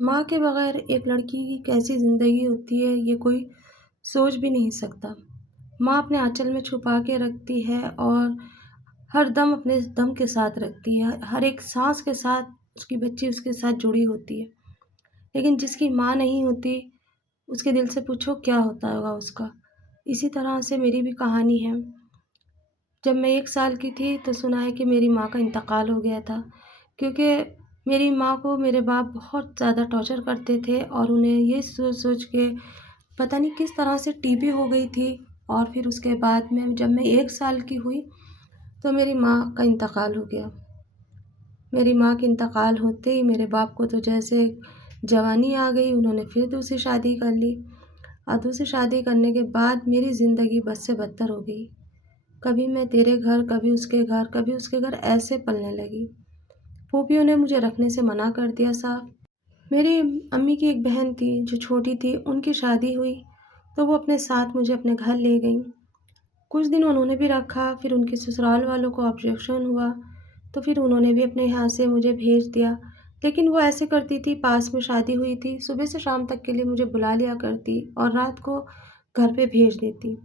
माँ के बगैर एक लड़की की कैसी ज़िंदगी होती है, ये कोई सोच भी नहीं सकता। माँ अपने आँचल में छुपा के रखती है और हर दम अपने दम के साथ रखती है। हर एक साँस के साथ उसकी बच्ची उसके साथ जुड़ी होती है। लेकिन जिसकी माँ नहीं होती, उसके दिल से पूछो क्या होता होगा उसका। इसी तरह से मेरी भी कहानी है। जब मैं 1 साल की थी तो सुना है कि मेरी माँ का इंतकाल हो गया था, क्योंकि मेरी माँ को मेरे बाप बहुत ज़्यादा टॉर्चर करते थे और उन्हें ये सोच-सोच के पता नहीं किस तरह से टीबी हो गई थी। और फिर उसके बाद में जब मैं 1 साल की हुई तो मेरी माँ का इंतकाल हो गया। मेरी माँ के इंतकाल होते ही मेरे बाप को तो जैसे जवानी आ गई, उन्होंने फिर दूसरी शादी कर ली और दूसरी शादी करने के बाद मेरी ज़िंदगी बद से बदतर हो गई। कभी मैं तेरे घर, कभी उसके घर ऐसे पलने लगी। फूफियों ने मुझे रखने से मना कर दिया साफ। मेरी अम्मी की एक बहन थी जो छोटी थी, उनकी शादी हुई तो वो अपने साथ मुझे अपने घर ले गईं। कुछ दिन उन्होंने भी रखा, फिर उनके ससुराल वालों को ऑब्जेक्शन हुआ, तो फिर उन्होंने भी अपने यहाँ से मुझे भेज दिया। लेकिन वो ऐसे करती थी, पास में शादी हुई थी, सुबह से शाम तक के लिए मुझे बुला लिया करती और रात को घर पे भेज देती।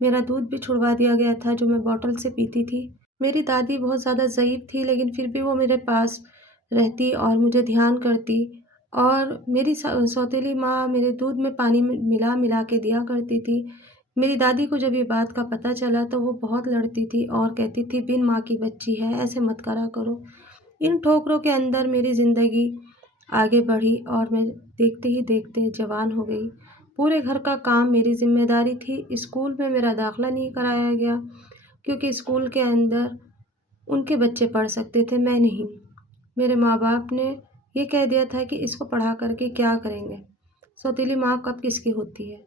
मेरा दूध भी छुड़वा दिया गया था जो मैं बॉटल से पीती थी। मेरी दादी बहुत ज़्यादा ज़ईफ़ थी, लेकिन फिर भी वो मेरे पास रहती और मुझे ध्यान करती और मेरी सौतेली माँ मेरे दूध में पानी मिला के दिया करती थी। मेरी दादी को जब ये बात का पता चला तो वो बहुत लड़ती थी और कहती थी बिन माँ की बच्ची है, ऐसे मत करा करो। इन ठोकरों के अंदर मेरी ज़िंदगी आगे बढ़ी और मैं देखते ही देखते जवान हो गई। पूरे घर का काम मेरी ज़िम्मेदारी थी। स्कूल में मेरा दाखिला नहीं कराया गया क्योंकि स्कूल के अंदर उनके बच्चे पढ़ सकते थे, मैं नहीं। मेरे माँ-बाप ने ये कह दिया था कि इसको पढ़ा कर के क्या करेंगे? सौतेली माँ कब किसकी होती है?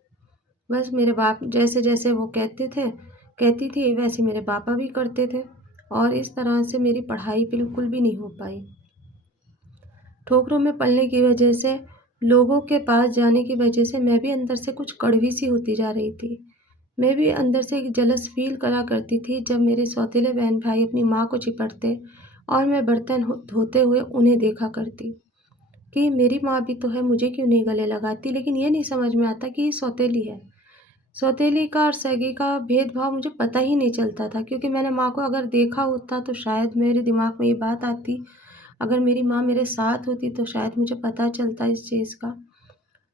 बस मेरे बाप जैसे-जैसे वो कहती थी वैसे मेरे पापा भी करते थे और इस तरह से मेरी पढ़ाई बिल्कुल भी नहीं हो पाई। ठोकरों में पलने की वजह से, लोगों के पास जाने की वजह से मैं भी अंदर से कुछ कड़वी-सी होती जा रही थी। मैं भी अंदर से एक जलस फ़ील करा करती थी जब मेरे सौतेले बहन-भाई अपनी माँ को चिपटते और मैं बर्तन धोते हुए उन्हें देखा करती कि मेरी माँ भी तो है, मुझे क्यों नहीं गले लगाती? लेकिन ये नहीं समझ में आता कि ये सौतेली है। सौतेली का और सगे का भेदभाव मुझे पता ही नहीं चलता था, क्योंकि मैंने माँ को अगर देखा होता तो शायद मेरे दिमाग में ये बात आती। अगर मेरी माँ मेरे साथ होती तो शायद मुझे पता चलता इस चीज़ का।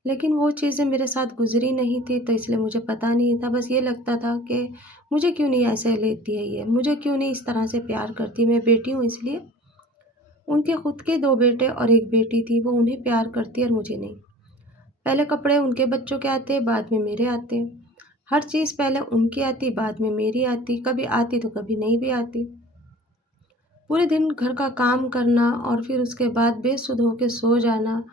लेकिन वो चीज़ें मेरे साथ गुज़री नहीं थी तो इसलिए मुझे पता नहीं था। बस ये लगता था कि मुझे क्यों नहीं ऐसे लेती है ये, मुझे क्यों नहीं इस तरह से प्यार करती, मैं बेटी हूँ इसलिए। उनके खुद के 2 बेटे और 1 बेटी थी, वो उन्हें प्यार करती और मुझे नहीं। पहले कपड़े उनके बच्चों के आते, बाद में मेरे आते। हर चीज़ पहले उनकी आती, बाद में मेरी आती, कभी आती तो कभी नहीं भी आती। पूरे दिन घर का काम करना और फिर उसके बाद बेसुध होके सो जाना,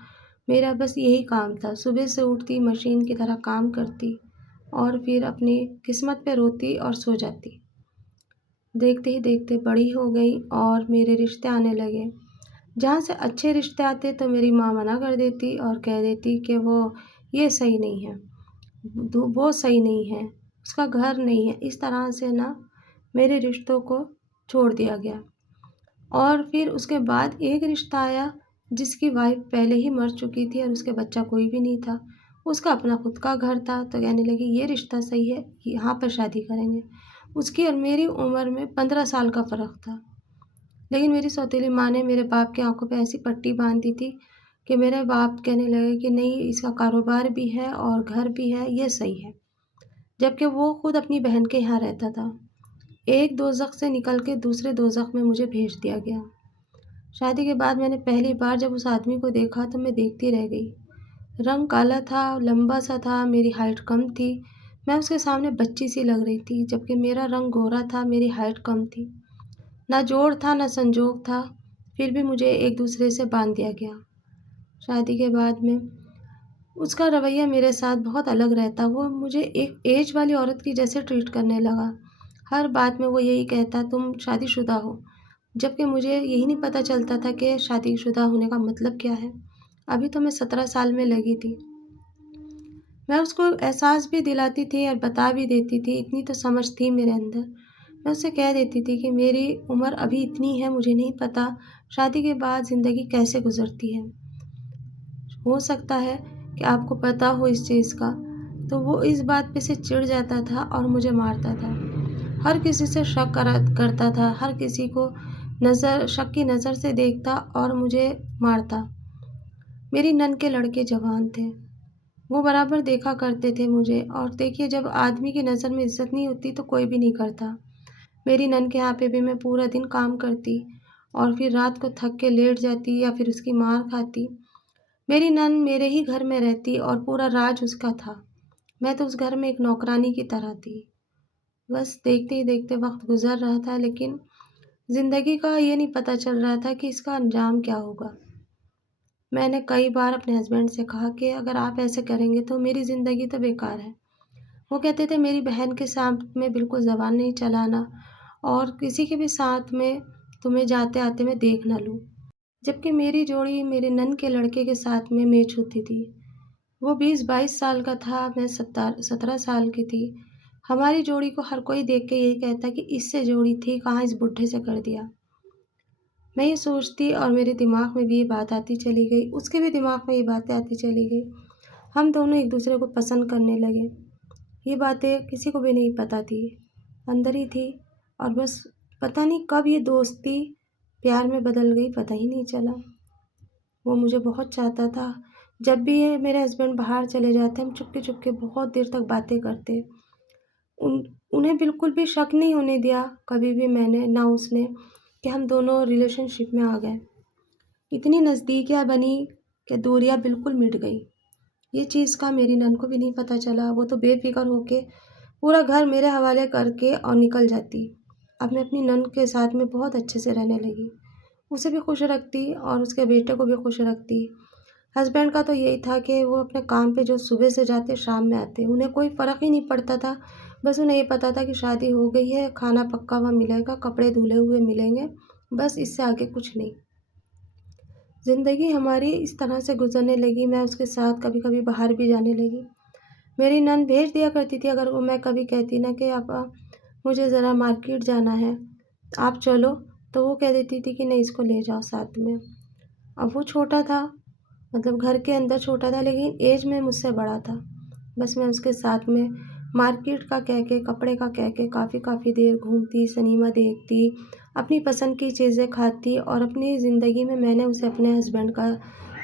मेरा बस यही काम था। सुबह से उठती, मशीन की तरह काम करती और फिर अपनी किस्मत पे रोती और सो जाती। देखते ही देखते बड़ी हो गई और मेरे रिश्ते आने लगे। जहाँ से अच्छे रिश्ते आते तो मेरी माँ मना कर देती और कह देती कि वो ये सही नहीं है, वो सही नहीं है, उसका घर नहीं है। इस तरह से ना मेरे रिश्तों को छोड़ दिया गया। और फिर उसके बाद एक रिश्ता आया जिसकी वाइफ़ पहले ही मर चुकी थी और उसके बच्चा कोई भी नहीं था। उसका अपना खुद का घर था तो कहने लगी ये रिश्ता सही है, यहाँ पर शादी करेंगे। उसकी और मेरी उम्र में 15 साल का फ़र्क था। लेकिन मेरी सौतेली माँ ने मेरे बाप की आँखों पे ऐसी पट्टी बाँध दी थी कि मेरे बाप कहने लगे कि नहीं, इसका कारोबार भी है और घर भी है, ये सही है। जबकि वो खुद अपनी बहन के यहाँ रहता था। एक दोज़ख से निकल के दूसरे दोज़ख में मुझे भेज दिया गया। शादी के बाद मैंने पहली बार जब उस आदमी को देखा तो मैं देखती रह गई। रंग काला था, लंबा सा था, मेरी हाइट कम थी। मैं उसके सामने बच्ची सी लग रही थी, जबकि मेरा रंग गोरा था, मेरी हाइट कम थी। ना जोड़ था, ना संजोग था, फिर भी मुझे एक दूसरे से बाँध दिया गया। शादी के बाद में उसका रवैया मेरे साथ बहुत अलग रहता। वो मुझे एक एज वाली औरत की जैसे ट्रीट करने लगा। हर बात में वो यही कहता तुम शादीशुदा हो। जबकि मुझे यही नहीं पता चलता था कि शादीशुदा होने का मतलब क्या है। अभी तो मैं 17 साल में लगी थी। मैं उसको एहसास भी दिलाती थी और बता भी देती थी, इतनी तो समझ थी मेरे अंदर। मैं उससे कह देती थी कि मेरी उम्र अभी इतनी है, मुझे नहीं पता शादी के बाद ज़िंदगी कैसे गुज़रती है। हो सकता है कि आपको पता हो इस चीज़ का, तो वो इस बात पे से चिढ़ जाता था और मुझे मारता था। हर किसी से शक करता था, हर किसी को शक की नज़र से देखता और मुझे मारता। मेरी नन के लड़के जवान थे, वो बराबर देखा करते थे मुझे और देखिए जब आदमी की नज़र में इज़्ज़त नहीं होती तो कोई भी नहीं करता। मेरी नन के यहाँ पे भी मैं पूरा दिन काम करती और फिर रात को थक के लेट जाती या फिर उसकी मार खाती। मेरी नन मेरे ही घर में रहती और पूरा राज उसका था। मैं तो उस घर में एक नौकरानी की तरह थी। बस देखते ही देखते वक़्त गुज़र रहा था लेकिन ज़िंदगी का ये नहीं पता चल रहा था कि इसका अंजाम क्या होगा। मैंने कई बार अपने हस्बैंड से कहा कि अगर आप ऐसे करेंगे तो मेरी ज़िंदगी तो बेकार है। वो कहते थे मेरी बहन के साथ में बिल्कुल ज़बान नहीं चलाना और किसी के भी साथ में तुम्हें जाते-आते मैं देख ना लूँ। जबकि मेरी जोड़ी मेरे नन के लड़के के साथ में मैच होती थी। वो 20-22 साल का था, मैं 17 साल की थी। हमारी जोड़ी को हर कोई देख के यही कहता कि इससे जोड़ी थी, कहाँ इस बुड्ढे से कर दिया। मैं ये सोचती और मेरे दिमाग में भी ये बात आती चली गई, उसके भी दिमाग में ये बातें आती चली गई। हम दोनों एक दूसरे को पसंद करने लगे। ये बातें किसी को भी नहीं पता थी, अंदर ही थी और बस पता नहीं कब ये दोस्ती प्यार में बदल गई, पता ही नहीं चला। वो मुझे बहुत चाहता था। जब भी ये मेरे हस्बैंड बाहर चले जाते, हम चुपके-चुपके बहुत देर तक बातें करते। उन उन्हें बिल्कुल भी शक नहीं होने दिया कभी भी मैंने, ना उसने, कि हम दोनों रिलेशनशिप में आ गए। इतनी नज़दीकियाँ बनी कि दूरियाँ बिल्कुल मिट गई। ये चीज़ का मेरी नन को भी नहीं पता चला, वो तो बेफ़िक्र होके पूरा घर मेरे हवाले करके और निकल जाती। अब मैं अपनी नन के साथ में बहुत अच्छे से रहने लगी। उसे भी खुश रखती और उसके बेटे को भी खुश रखती। हस्बैंड का तो यही था कि वो अपने काम पे जो सुबह से जाते शाम में आते, उन्हें कोई फ़र्क ही नहीं पड़ता था। बस उन्हें ये पता था कि शादी हो गई है, खाना पक्का हुआ मिलेगा, कपड़े धुले हुए मिलेंगे, बस इससे आगे कुछ नहीं। ज़िंदगी हमारी इस तरह से गुज़रने लगी, मैं उसके साथ कभी-कभी बाहर भी जाने लगी। मेरी नंद भेज दिया करती थी अगर वो मैं कभी कहती ना कि अब मुझे ज़रा मार्केट जाना है, आप चलो, तो वो कह देती थी कि नहीं इसको ले जाओ साथ में। अब वो छोटा था, मतलब घर के अंदर छोटा था लेकिन ऐज में मुझसे बड़ा था। बस मैं उसके साथ में मार्केट का कह के, कपड़े का कह के काफ़ी देर घूमती, सिनेमा देखती, अपनी पसंद की चीज़ें खाती और अपनी ज़िंदगी में मैंने उसे अपने हस्बैंड का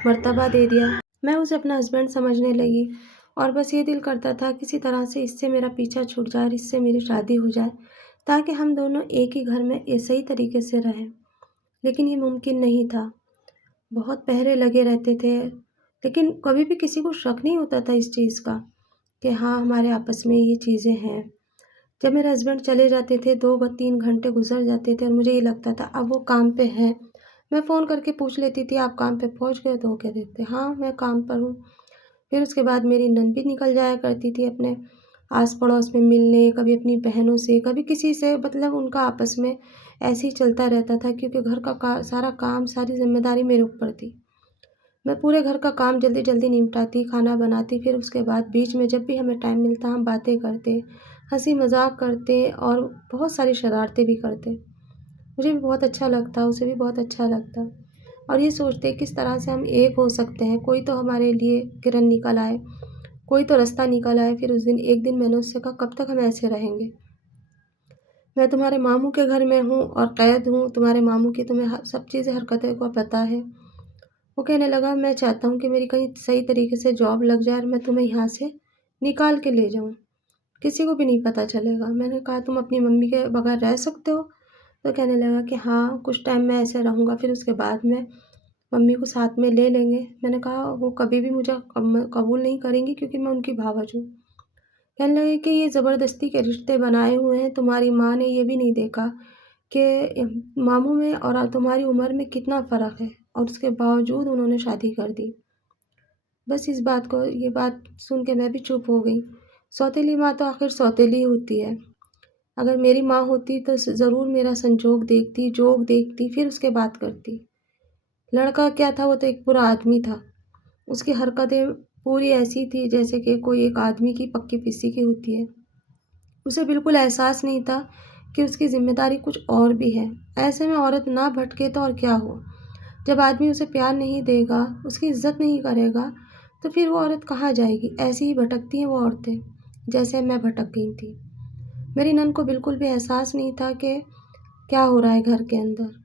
मर्तबा दे दिया। मैं उसे अपना हस्बैंड समझने लगी और बस ये दिल करता था किसी तरह से इससे मेरा पीछा छूट जाए और इससे मेरी शादी हो जाए, ताकि हम दोनों एक ही घर में सही तरीके से रहें। लेकिन ये मुमकिन नहीं था। बहुत पहरे लगे रहते थे, लेकिन कभी भी किसी को शक नहीं होता था इस चीज़ का कि हाँ, हमारे आपस में ये चीज़ें हैं। जब मेरे हस्बैंड चले जाते थे, 2-3 घंटे गुज़र जाते थे और मुझे ये लगता था अब वो काम पे हैं। मैं फ़ोन करके पूछ लेती थी, "आप काम पे पहुँच गए?" तो वो कह देते, "हाँ, मैं काम पर हूँ।" फिर उसके बाद मेरी नंद भी निकल जाया करती थी अपने आस-पड़ोस में मिलने, कभी अपनी बहनों से, कभी किसी से, मतलब उनका आपस में ऐसे ही चलता रहता था क्योंकि घर का सारा काम, सारी ज़िम्मेदारी मेरे ऊपर थी। मैं पूरे घर का काम जल्दी-जल्दी निपटाती, खाना बनाती, फिर उसके बाद बीच में जब भी हमें टाइम मिलता हम बातें करते, हँसी-मज़ाक करते और बहुत सारी शरारतें भी करते। मुझे भी बहुत अच्छा लगता, उसे भी बहुत अच्छा लगता और ये सोचते किस तरह से हम एक हो सकते हैं, कोई तो हमारे लिए किरण निकल आए, कोई तो रास्ता निकल आए। फिर उस दिन एक दिन मैंने उससे कहा, "कब तक हम ऐसे रहेंगे? मैं तुम्हारे मामू के घर में हूँ और कैद हूँ, तुम्हारे मामू की तुम्हें सब चीज़ें, हरकतें को पता है।" वो कहने लगा, "मैं चाहता हूँ कि मेरी कहीं सही तरीके से जॉब लग जाए और मैं तुम्हें यहाँ से निकाल के ले जाऊँ, किसी को भी नहीं पता चलेगा।" मैंने कहा, "तुम अपनी मम्मी के बगैर रह सकते हो?" तो कहने लगा कि हाँ, कुछ टाइम मैं ऐसे रहूँगा, फिर उसके बाद में मम्मी को साथ में ले लेंगे। मैंने कहा, "वो कभी भी मुझे कबूल नहीं करेंगी क्योंकि मैं उनकी भावज हूँ।" कहने लगे कि ये ज़बरदस्ती के रिश्ते बनाए हुए हैं, तुम्हारी माँ ने ये भी नहीं देखा कि मामू में और तुम्हारी उम्र में कितना फ़र्क है और उसके बावजूद उन्होंने शादी कर दी। बस ये बात सुन के मैं भी चुप हो गई। सौतेली माँ तो आखिर सौतेली ही होती है। अगर मेरी माँ होती तो ज़रूर मेरा संजोग देखती, जोग देखती, फिर उसके बात करती। लड़का क्या था, वो तो एक बुरा आदमी था। उसकी हरकतें पूरी ऐसी थी जैसे कि कोई एक आदमी की पक्की-पिसी की होती है। उसे बिल्कुल एहसास नहीं था कि उसकी ज़िम्मेदारी कुछ और भी है। ऐसे में औरत ना भटके तो और क्या हो। जब आदमी उसे प्यार नहीं देगा, उसकी इज़्ज़त नहीं करेगा, तो फिर वो औरत कहाँ जाएगी? ऐसे ही भटकती हैं वो औरतें, जैसे मैं भटक गई थी। मेरी नंद को बिल्कुल भी एहसास नहीं था कि क्या हो रहा है घर के अंदर।